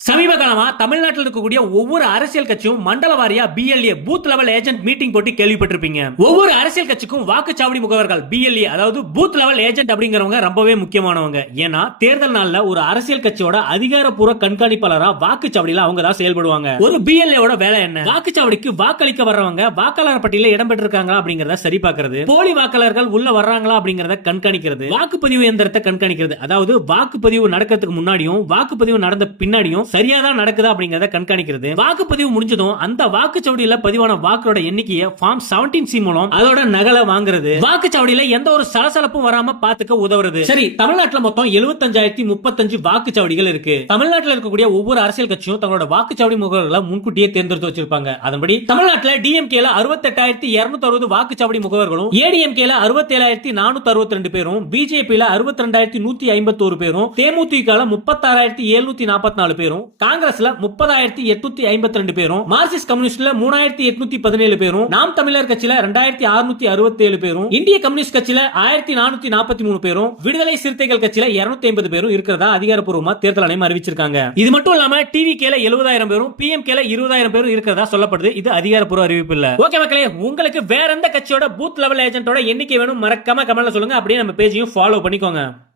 சமீப காலமா தமிழ்நாட்டில் இருக்கக்கூடிய ஒவ்வொரு அரசியல் கட்சியும் மண்டல வாரியா BLA booth level agent meeting போட்டு கேள்விப்பட்டிருப்பீங்க. ஒவ்வொரு அரசியல் கட்சிக்கும் வாக்குச்சாவடி முகவர்கள் பிஎல்ஏ அதாவது பூத் லெவல் ஏஜென்ட் அப்படிங்கிறவங்க ரொம்பவே முக்கியமானவங்க. ஏன்னா தேர்தல் நாள்ல ஒரு அரசியல் கட்சியோட அதிகாரப்பூர்வ கண்காணிப்பாளரா வாக்குச்சாவடியில அவங்க தான் செயல்படுவாங்க. ஒரு பிஎல்ஏவோட வேலை என்ன? வாக்குச்சாவடிக்கு வாக்களிக்க வர்றவங்க வாக்காளர் பட்டியல இடம்பெற்றிருக்காங்களா அப்படிங்கறத சரி பார்க்கிறது, போலி வாக்காளர்கள் உள்ள வர்றாங்களா அப்படிங்கறத கண்காணிக்கிறது, வாக்குப்பதிவு எந்திரத்தை கண்காணிக்கிறது, அதாவது வாக்குப்பதிவு நடக்கிறதுக்கு முன்னாடியும் வாக்குப்பதிவு நடந்த பின்னாடியும் சரியாதான் நடக்குதா அப்படிங்கறத கண்காணிக்கிறது. வாக்குப்பதிவு முடிஞ்சதும் அந்த வாக்குச்சாவடியில பதிவான வாக்களோட எண்ணிக்கையை ஃபார்ம் 17C மூலம் அதோட நகலை வாங்குறது, வாக்குச்சாவடியில எந்த ஒரு சலசலப்பும் வராம பாத்துக்க உதவுறது. சரி, தமிழ்நாட்டுல மொத்தம் 75,035 வாக்குச்சாவடிகள் இருக்கு. தமிழ்நாட்டில் இருக்கக்கூடிய ஒவ்வொரு அரசியல் கட்சியும் தங்களோட வாக்குச்சாவடி முகவர்களை முன்கூட்டியே தேர்ந்தெடுத்து வச்சிருப்பாங்க. அதன்படி தமிழ்நாட்டில் டிஎம்கேல 68,260 வாக்குச்சாவடி முகவர்களும், ஏடிஎம்கேல 67,462 பேரும், பிஜேபியில 62,151 பேரும், தேமுதிக 36,744 பேரும், காங்கிரஸ்ல 30,852 பேரும், மார்க்சிஸ்ட் கம்யூனிஸ்ட்ல 3,817 பேரும், நாம் தமிழர் கட்சியில 2,667 பேரும், இந்திய கம்யூனிஸ்ட் கட்சியில 1,443 பேரும், விடுதலை சிறுத்தைகள் கட்சியில 250 பேரும் இருக்கிறதா அதிகாரப்பூர்வமா தேர்தல் ஆணையம் அறிவிச்சிருக்காங்க. இது மட்டும் இல்லாம டிவிகேல 70,000 பேரும், பிஎம்கேல 20,000 பேரும் இருக்கிறதா சொல்லப்படுது. இது அதிகாரப்பூர்வ அறிவிப்பு இல்ல. ஓகே மக்களே, உங்களுக்கு வேற எந்த கட்சியோட பூத் லெவல் ஏஜென்ட்டோட எண்ணிக்கை வேணும் மறக்காம கமெண்ட்ல சொல்லுங்க. அப்படியே நம்ம பேஜையும் ஃபாலோ பண்ணிக்கோங்க.